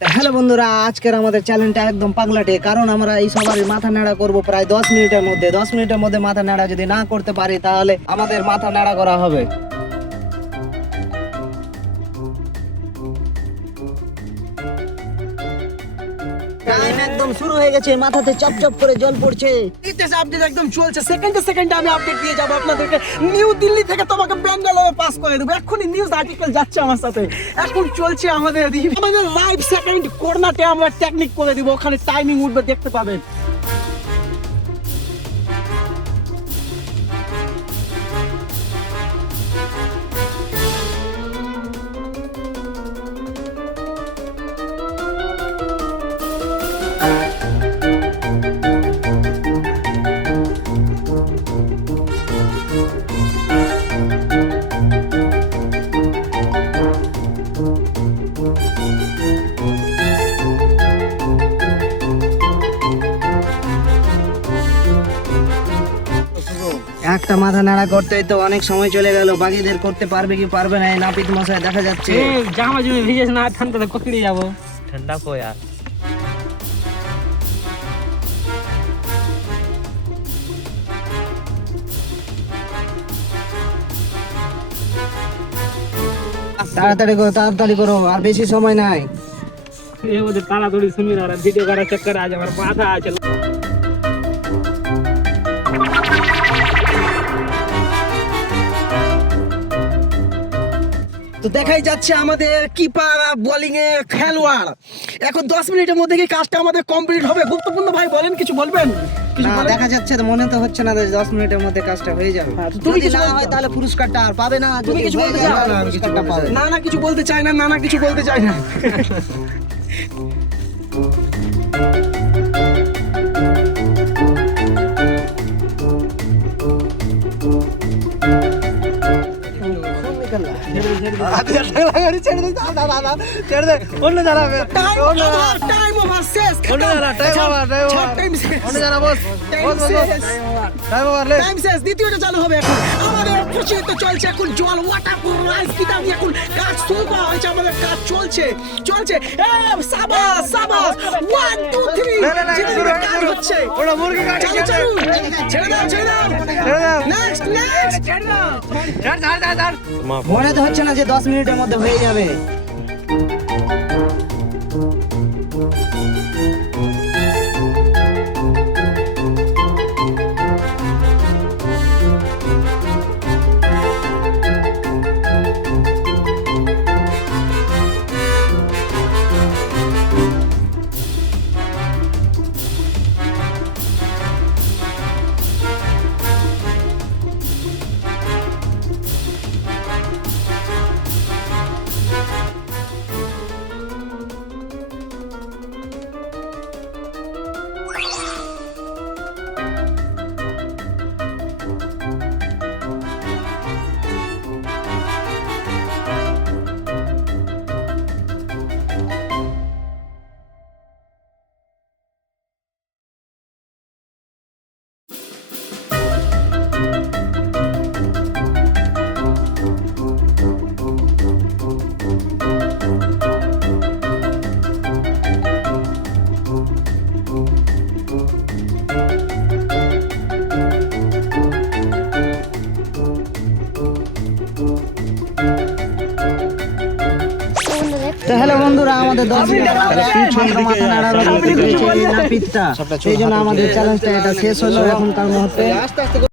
Hello বন্ধুরা, আজকের আমাদের চ্যালেঞ্জটা একদম পাগলাটে। কারণ আমরা এই সবারই মাথা নাড়া করব প্রায় 10 মিনিটের মধ্যে। 10 মিনিটের মধ্যে মাথা নাড়া যদি না করতে পারি তাহলে আমাদের মাথা নাড়া করা হবে। টাইম একদম শুরু হয়ে গেছে, মাথাতে চপচপ করে জল পড়ছে। লেটেস্ট আপডেট একদম চলছে। সেকেন্ডে আমি আপডেট দিয়ে যাব আপনাদেরকে। নিউ দিল্লি থেকে তোমাকে ব্যাঙ্গালোরে পাস করে দেবো। এখনই নিউজ আর্টিকেল যাচ্ছে আমার সাথে। এখন চলছে আমাদের লাইভ সেকেন্ড কর্নাতে আমরা টেকনিক করে দিব। ওখানে টাইমিং উঠবে, দেখতে পাবেন। একটা মাথা নাড়া করতেই তো অনেক সময় চলে গেল। বাকিদের করতে পারবে কি পারবে না এই নাপিত মশাই দেখা যাচ্ছে। জামা জমি ভিজেছ না, ঠান্ডাতে ককড়ে যাবো। ठंडा को यार তাড়াতাড়ি করো, আর বেশি সময় নাই। এই ওদের তাড়াতাড়ি শুনি না, ভিডিও করার চক্করে আজ আমার মাথা আছে। তো দেখাই যাচ্ছে আমাদের কিপার বোলিং এ খেলোয়াড়। এখন 10 মিনিটের মধ্যে কি কাজটা আমাদের কমপ্লিট হবে? গুরুত্বপূর্ণ ভাই বলেন, কিছু বলবেন? কিছু না, বলেন? দেখা যাচ্ছে তো, মনে তো হচ্ছে না যে 10 মিনিটের মধ্যে কাজটা হয়ে যাবে। হ্যাঁ, তো তুমি যদি কিছু না বলতে হয় চাও? তাহলে পুরস্কারটা আর পাবে না। তুমি যদি কিছু হয়ে বলতে যায় চাও? তাহলে পুরস্কারটা পাবে। না কিছু বলতে চাই না, না কিছু বলতে চাই না। টাইম ওভার শেষ। টাইম শেষ, দ্বিতীয়টা চালু হবে এখন। আমাদের প্রচলিত চলছে এখন জল ওয়াটার রাইস কিটা নিয়ে এখন কাজ শুরু করা হয়েছে। আমাদের কাজ চলছে। সাবাস সাবাস, 1 2 3 কাজ হচ্ছে। চালু চালু, ছেড়ে দাও নেক্সট মনে তো হচ্ছে না যে 10 মিনিটের মধ্যে হয়ে যাবে। তো হ্যালো বন্ধুরা, আমাদের 10 মিনিট মাথা নাড়ার নাপিতটা, সেই জন্য আমাদের চ্যালেঞ্জটা এটা শেষ হলো এখনকার মুহূর্তে।